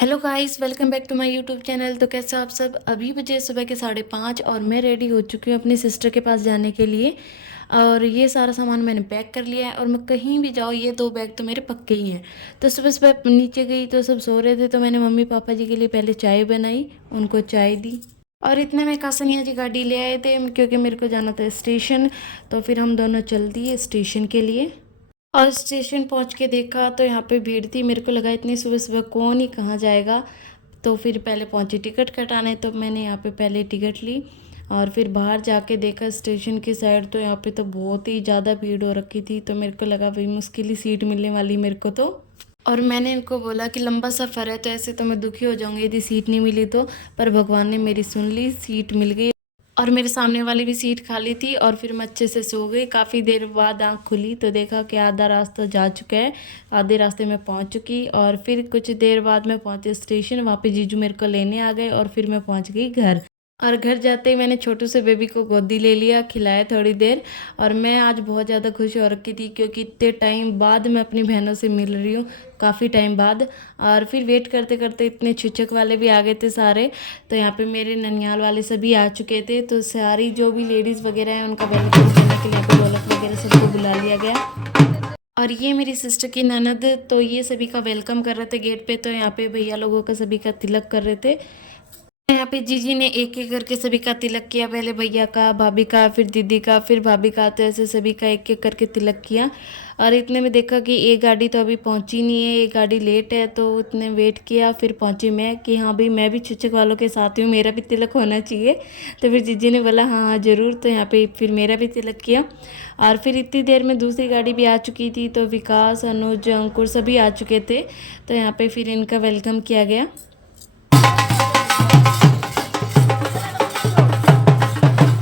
Hello guys, welcome back to my YouTube channel. तो कैसे हो आप सब। अभी बजे सुबह के 5:30 और मैं रेडी हो चुकी हूँ अपनी सिस्टर के पास जाने के लिए। और ये सारा सामान मैंने पैक कर लिया है और मैं कहीं भी जाऊँ ये 2 बैग तो मेरे पक्के ही हैं। तो सुबह सुबह नीचे गई तो सब सो रहे थे, तो मैंने मम्मी पापा जी के लिए पहले चाय बनाई, उनको चाय दी। और इतने में कासनिया जी गाड़ी ले आए थे क्योंकि मेरे को जाना था स्टेशन। तो फिर हम दोनों चल दिए स्टेशन के लिए। और स्टेशन पहुंच के देखा तो यहाँ पे भीड़ थी। मेरे को लगा इतनी सुबह सुबह कौन ही कहाँ जाएगा। तो फिर पहले पहुंची टिकट कटाने, तो मैंने यहाँ पे पहले टिकट ली। और फिर बाहर जाके देखा स्टेशन की साइड, तो यहाँ पे तो बहुत ही ज़्यादा भीड़ हो रखी थी। तो मेरे को लगा भाई मुश्किल ही सीट मिलने वाली मेरे को तो। और मैंने इनको बोला कि लंबा सफ़र है तो ऐसे तो मैं दुखी हो जाऊंगी यदि सीट नहीं मिली तो। पर भगवान ने मेरी सुन ली, सीट मिल गई। और मेरे सामने वाली भी सीट खाली थी और फिर मैं अच्छे से सो गई। काफ़ी देर बाद आँख खुली तो देखा कि आधा रास्ता जा चुका है, आधे रास्ते में पहुंच चुकी। और फिर कुछ देर बाद मैं पहुंची स्टेशन, वहाँ पे जीजू मेरे को लेने आ गए और फिर मैं पहुंच गई घर। और घर जाते ही मैंने छोटू से बेबी को गोदी ले लिया, खिलाया थोड़ी देर। और मैं आज बहुत ज़्यादा खुश हो रखी थी क्योंकि इतने टाइम बाद मैं अपनी बहनों से मिल रही हूँ, काफ़ी टाइम बाद। और फिर वेट करते करते इतने छुच्छक वाले भी आ गए थे सारे। तो यहाँ पे मेरे ननियाल वाले सभी आ चुके थे। तो सारी जो भी लेडीज़ वगैरह हैं उनका वेलकम करने के लिए यहाँ पे ढोलक वगैरह सबको बुला लिया गया। और ये मेरी सिस्टर की ननद, तो ये सभी का वेलकम कर रहे थे गेट पे। तो यहाँ पे भैया लोगों का सभी का तिलक कर रहे थे। यहाँ पे जीजी ने एक एक करके सभी का तिलक किया, पहले भैया का, भाभी का, फिर दीदी का, फिर भाभी का। तो ऐसे सभी का एक एक करके तिलक किया। और इतने में देखा कि एक गाड़ी तो अभी पहुंची नहीं है, एक गाड़ी लेट है। तो इतने वेट किया, फिर पहुंची मैं कि हाँ भाई मैं भी छुच्छक वालों के साथ हूँ, मेरा भी तिलक होना चाहिए। तो फिर जीजी ने बोला हाँ हाँ ज़रूर। तो यहाँ पे फिर मेरा भी तिलक किया। और फिर इतनी देर में दूसरी गाड़ी भी आ चुकी थी, तो विकास, अनुज, अंकुर सभी आ चुके थे। तो यहाँ पे फिर इनका वेलकम किया गया।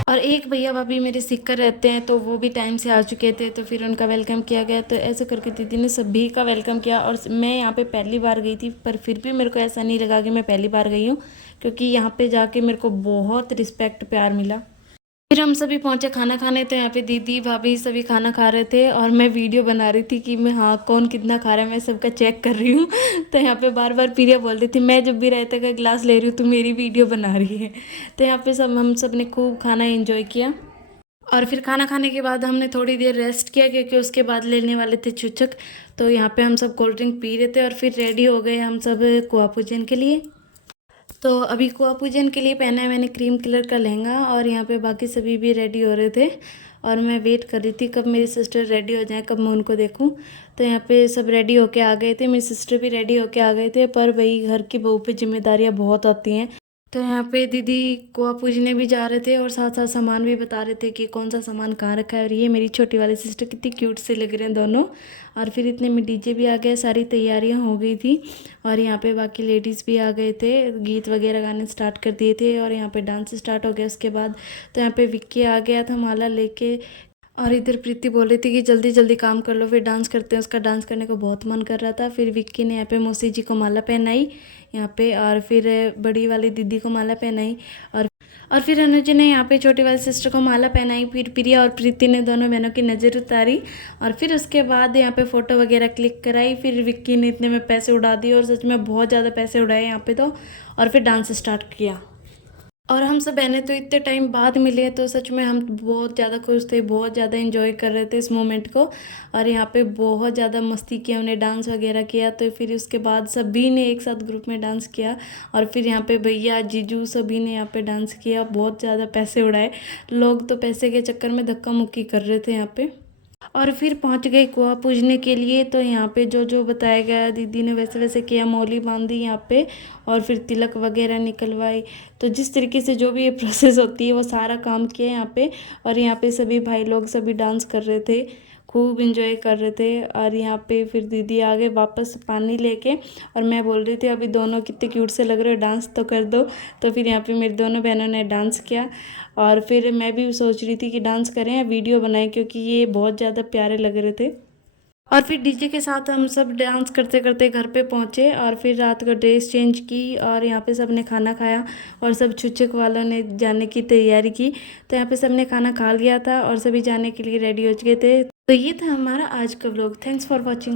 और एक भैया भाभी मेरे सीखकर रहते हैं, तो वो भी टाइम से आ चुके थे। तो फिर उनका वेलकम किया गया। तो ऐसे करके दीदी ने सभी का वेलकम किया। और मैं यहाँ पे पहली बार गई थी, पर फिर भी मेरे को ऐसा नहीं लगा कि मैं पहली बार गई हूँ, क्योंकि यहाँ पे जाके मेरे को बहुत रिस्पेक्ट प्यार मिला। फिर हम सभी पहुंचे खाना खाने। तो यहाँ पे दीदी भाभी सभी खाना खा रहे थे और मैं वीडियो बना रही थी कि मैं हाँ कौन कितना खा रहा है मैं सबका चेक कर रही हूँ। तो यहाँ पे बार बार प्रिया बोल रही थी मैं जब भी रहता का गिलास ले रही हूँ, तू मेरी वीडियो बना रही है। तो यहाँ पे हम सब ने खूब खाना एंजॉय किया। और फिर खाना खाने के बाद हमने थोड़ी देर रेस्ट किया क्योंकि उसके बाद लेने वाले थे चुचक। तो यहाँ पे हम सब कोल्ड ड्रिंक पी रहे थे और फिर रेडी हो गए हम सब कुआ पूजन के लिए। तो अभी कुआ पूजन के लिए पहना है मैंने क्रीम कलर का लहंगा। और यहाँ पे बाकी सभी भी रेडी हो रहे थे और मैं वेट कर रही थी कब मेरी सिस्टर रेडी हो जाए, कब मैं उनको देखूं। तो यहाँ पे सब रेडी होके आ गए थे, मेरी सिस्टर भी रेडी होके आ गए थे। पर वही घर की बहू पे जिम्मेदारियाँ बहुत आती हैं। तो यहाँ पे दीदी कुआ पूजने भी जा रहे थे और साथ साथ सामान भी बता रहे थे कि कौन सा सामान कहाँ रखा है। और ये मेरी छोटी वाली सिस्टर कितनी क्यूट से लग रहे हैं दोनों। और फिर इतने में डीजे भी आ गए, सारी तैयारियां हो गई थी। और यहाँ पे बाकी लेडीज़ भी आ गए थे, गीत वगैरह गाने स्टार्ट कर दिए थे और यहाँ पे डांस स्टार्ट हो गया उसके बाद। तो यहाँ पे विक्की आ गया था माला लेके। और इधर प्रीति बोल रही थी कि जल्दी जल्दी काम कर लो फिर डांस करते हैं, उसका डांस करने को बहुत मन कर रहा था। फिर विक्की ने यहाँ पे मौसी जी को माला पहनाई यहाँ पे, और फिर बड़ी वाली दीदी को माला पहनाई। और फिर अनुज ने यहाँ पे छोटी वाली सिस्टर को माला पहनाई। फिर प्रिया और प्रीति ने दोनों बहनों की नज़र उतारी और फिर उसके बाद यहाँ पे फ़ोटो वगैरह क्लिक कराई। फिर विक्की ने इतने में पैसे उड़ा दिए और सच में बहुत ज़्यादा पैसे उड़ाए यहाँ पे तो। और फिर डांस स्टार्ट किया। और हम सब बहनें तो इतने टाइम बाद मिले, तो सच में हम बहुत ज़्यादा खुश थे, बहुत ज़्यादा एंजॉय कर रहे थे इस मोमेंट को। और यहाँ पे बहुत ज़्यादा मस्ती किया, हमने डांस वगैरह किया। तो फिर उसके बाद सभी ने एक साथ ग्रुप में डांस किया। और फिर यहाँ पे भैया जीजू सभी ने यहाँ पे डांस किया, बहुत ज़्यादा पैसे उड़ाए। लोग तो पैसे के चक्कर में धक्का मुक्की कर रहे थे यहाँ पे। और फिर पहुंच गए कुआं पूजने के लिए। तो यहाँ पे जो जो बताया गया दीदी ने वैसे वैसे किया, मौली बांधी यहाँ पे और फिर तिलक वगैरह निकलवाई। तो जिस तरीके से जो भी ये प्रोसेस होती है वो सारा काम किया यहाँ पे। और यहाँ पे सभी भाई लोग सभी डांस कर रहे थे, खूब इंजॉय कर रहे थे। और यहाँ पे फिर दीदी आ गए वापस पानी लेके और मैं बोल रही थी अभी दोनों कितने क्यूट से लग रहे हो, डांस तो कर दो। तो फिर यहाँ पे मेरी दोनों बहनों ने डांस किया। और फिर मैं भी सोच रही थी कि डांस करें या वीडियो बनाएं, क्योंकि ये बहुत ज़्यादा प्यारे लग रहे थे। और फिर डीजे के साथ हम सब डांस करते करते घर पे पहुँचे और फिर रात को ड्रेस चेंज की और यहाँ पे सब ने खाना खाया और सब छुच्छक वालों ने जाने की तैयारी की। तो यहाँ पे सब ने खाना खा लिया था और सभी जाने के लिए रेडी हो चुके थे। तो ये था हमारा आज का व्लॉग। Thanks for watching.